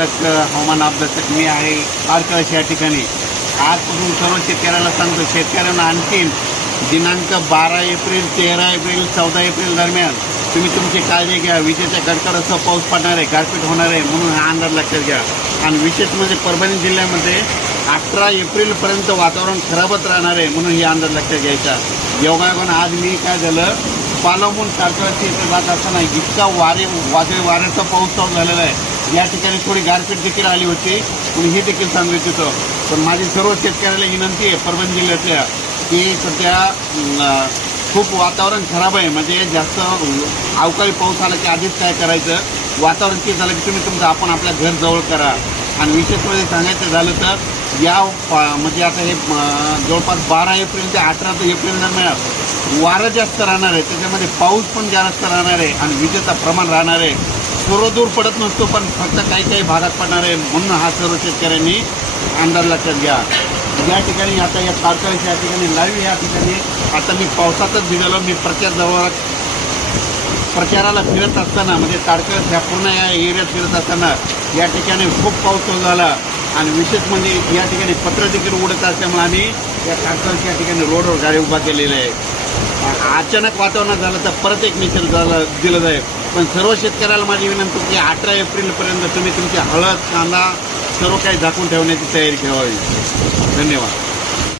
कर्नाटक हवामान अभ्यासक मी आहे तारकळस या ठिकाणी. आजपासून सर्व शेतकऱ्याला सांगतो, शेतकऱ्यांना आणखीन दिनांक 12 एप्रिल, 13 एप्रिल, 14 एप्रिल दरम्यान तुम्ही तुमची काळजी घ्या. विजेच्या कडकडासह पाऊस पडणार आहे, गारपीट होणार आहे, म्हणून हा अंदाज लक्षात घ्या. आणि विशेष म्हणजे परभणी जिल्ह्यामध्ये 18 एप्रिलपर्यंत वातावरण खराबच राहणार आहे, म्हणून हे अंदाज लक्षात घ्यायचा. योगायोगानं आज मी काय झालं, पालवून तारकळस इथे जात असताना इतका वादळी वाऱ्याचा पाऊस चालू झालेला आहे. या ठिकाणी थोडी गारपीट देखील आली होती, म्हणून हे देखील सांगू इच्छितो. पण माझी सर्व शेतकऱ्याला विनंती आहे परभणी जिल्ह्यातल्या, की सध्या खूप वातावरण खराब आहे. म्हणजे जास्त अवकाळी पाऊस आला की आधीच काय करायचं, वातावरण ते झालं की तुम्ही तुमचं आपण आपल्या घर जवळ करा. आणि विशेषमध्ये सांगायचं झालं तर म्हणजे आता हे जवळपास 12 एप्रिल ते 18 एप्रिल दरम्यान वारं जास्त राहणार आहे, त्याच्यामध्ये पाऊस पण जास्त राहणार आहे आणि विजेचं प्रमाण राहणार आहे. सर्वदूर पडत नसतो, पण फक्त काही काही भागात पडणार आहे, म्हणून हा सर्व शेतकऱ्यांनी अंदाज लक्षात घ्या. या ठिकाणी आता या तारकळस या ठिकाणी लाईव्ह या ठिकाणी आता मी पावसातच भिजलो. मी प्रचाराला फिरत असताना, म्हणजे तारकळस ह्या पूर्ण या एरियात फिरत असताना या ठिकाणी खूप पाऊस सुरू झाला. आणि विशेष म्हणजे या ठिकाणी पत्र देखील उडत असल्यामुळे आम्ही या तारकळस या ठिकाणी रोडवर गाडी उभा केलेली आहे. अचानक वातावरण झालं तर परत एक निषेध दिलं जाईल. पण सर्व शेतकऱ्याला माझी विनंती की 18 एप्रिलपर्यंत तुम्ही तुमची हळद, कांदा सर्व काही झाकून ठेवण्याची तयारी ठेवावी. धन्यवाद.